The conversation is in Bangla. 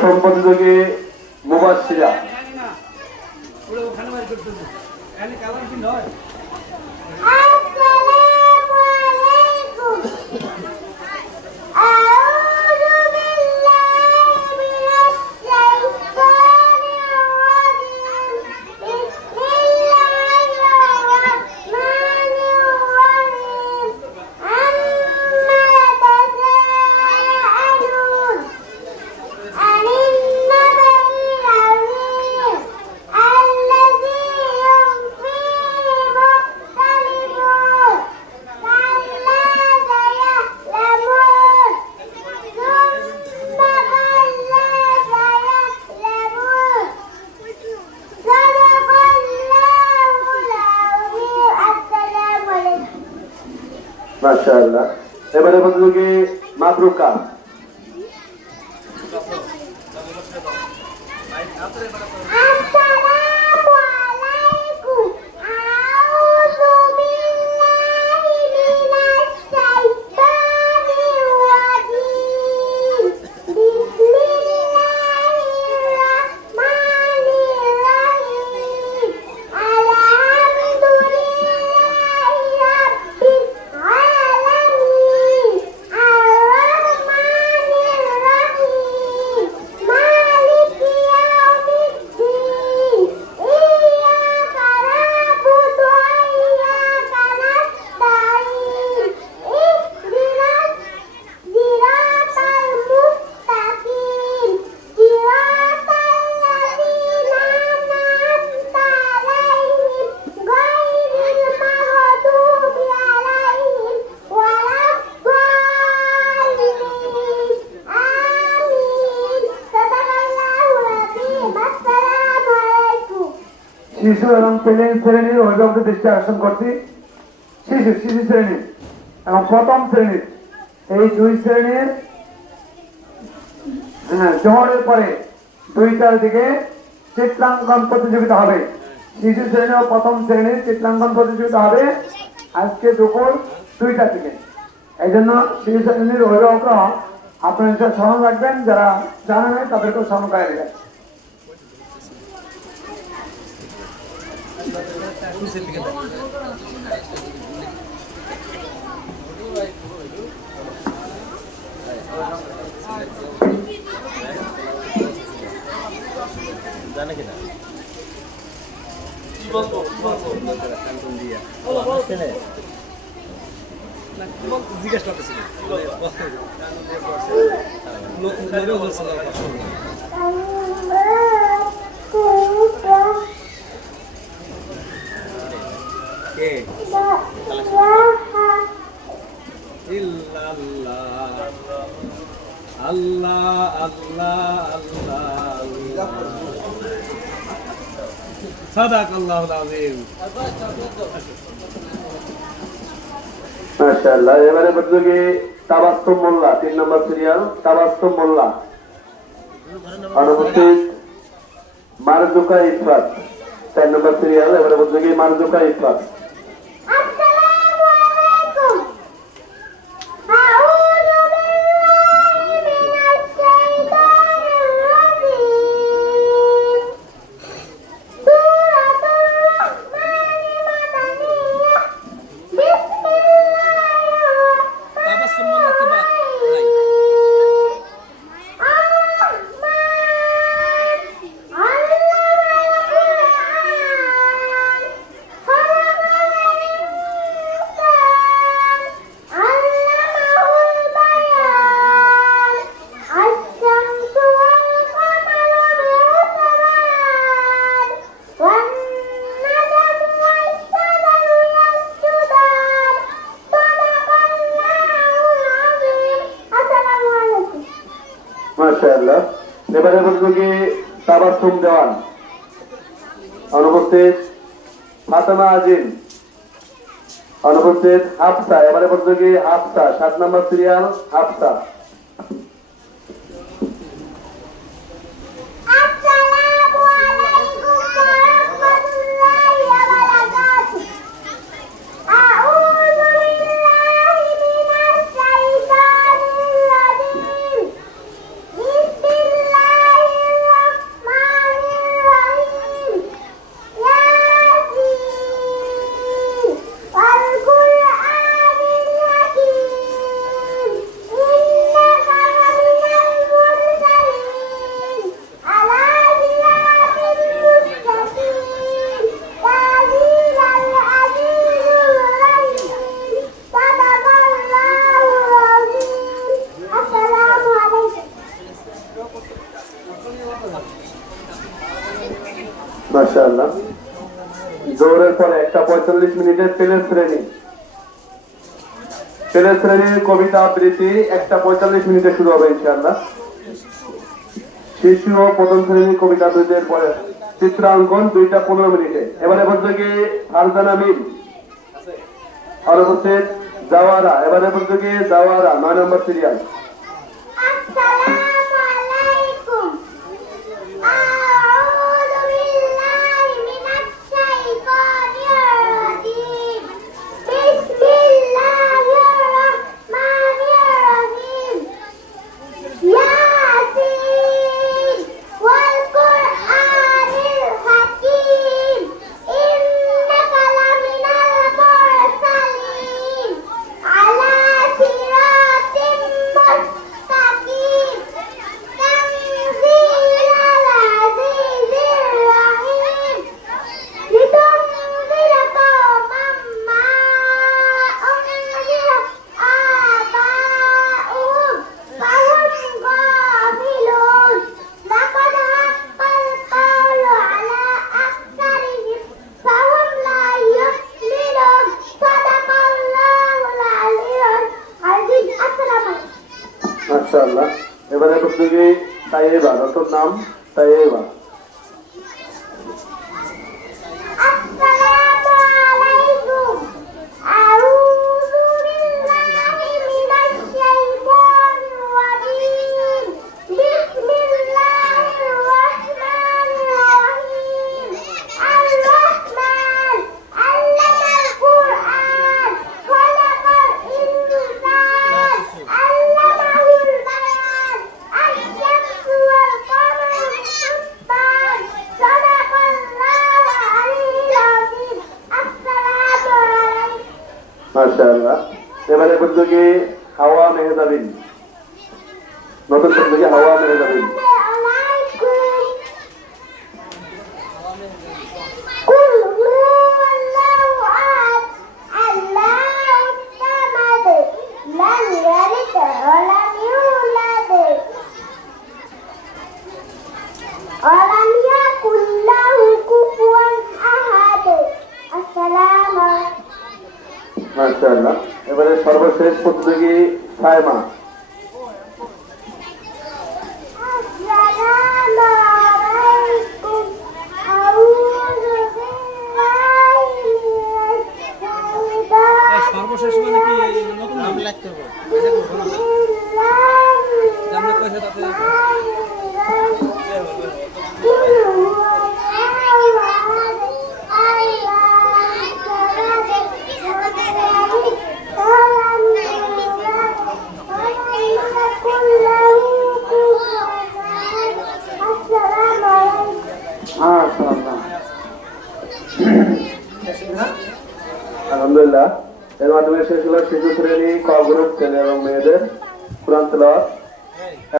প্রথম প্রতিযোগী মুবাশশিরা। মাশাআল্লাহ। এবারে প্রতিযোগী মাবরুকা। শিশু এবং প্লেন শ্রেণীর অভিভাবকদের দৃষ্টি আকর্ষণ করছি। শিশু শ্রেণীর এবং প্রথম শ্রেণীর এই দুই শ্রেণীর জোহরের পরে 2টার দিকে চিত্রাঙ্কন প্রতিযোগিতা হবে। শিশু শ্রেণী ও প্রথম শ্রেণীর চিত্রাঙ্কন প্রতিযোগিতা হবে আজকে দুপুর 2টা থেকে। এই জন্য শিশু শ্রেণীর অভিভাবকরা আপনারা স্মরণ রাখবেন, যারা জানেন না তাদেরকেও স্মরণ করে দেবেন। জানে কিনা জিজ্ঞেস করতেছিল আল্লাহ আল্লাহ আল্লাহ সাদাকাল্লাহুল আযীম। মাশাআল্লাহ। এবারে প্রতিযোগী তাবাসসুম মোল্লা, 3 নম্বর সিরিয়াল তাবাসসুম মোল্লা। অনুপস্থিত মারজুকা ইফরাত, 4 নম্বর সিরিয়াল। এবারে প্রতিযোগী মারজুকা ইফরাত। মাশাআল্লাহ। এবারে প্রতিযোগী তাবাসসুম দেওয়ান। অনুপস্থিত ফাতেমা আজিম। অনুপস্থিত হাফসা। এবারে প্রতিযোগী হাফসা, 7 নম্বর সিরিয়াল হাফসা। بسم الله মাশাআল্লাহ। জোহরের পরে 1:45 প্লে শ্রেণী। প্লে শ্রেণীর কবিতা আবৃত্তি 1:45 শুরু হবে ইনশাআল্লাহ। শিশু ও প্রথম শ্রেণীর কবিতা আবৃত্তির পরে চিত্রাঙ্কন 2:15। এবারে প্রত্যেকে ফারজানা মিম আর উপস্থিত জাওয়ারা। এবারে প্রত্যেকে জাওয়ারা 9 নম্বর সিরিয়াল। মাশাআল্লাহ। এবারে প্রত্যেকে তাইয়েবা, নতুন নাম তাইয়েবা। মাশাআল্লাহ। এবারে প্রত্যেকে হাওয়া মেহজাবিন, নতুন প্রত্যেকে হাওয়া মেহজাবিন। মাশাআল্লাহ। এবারে সর্বশেষ প্রতিযোগী সায়মা। সর্বশেষ মানে কি নতুন নাম লিখতে হবে? জানলে কইছে তাতে আলহামদুলিল্লাহ। এর মাধ্যমে শেষ হলো শিশু শ্রেণী ক গ্রুপ ছেলে এবং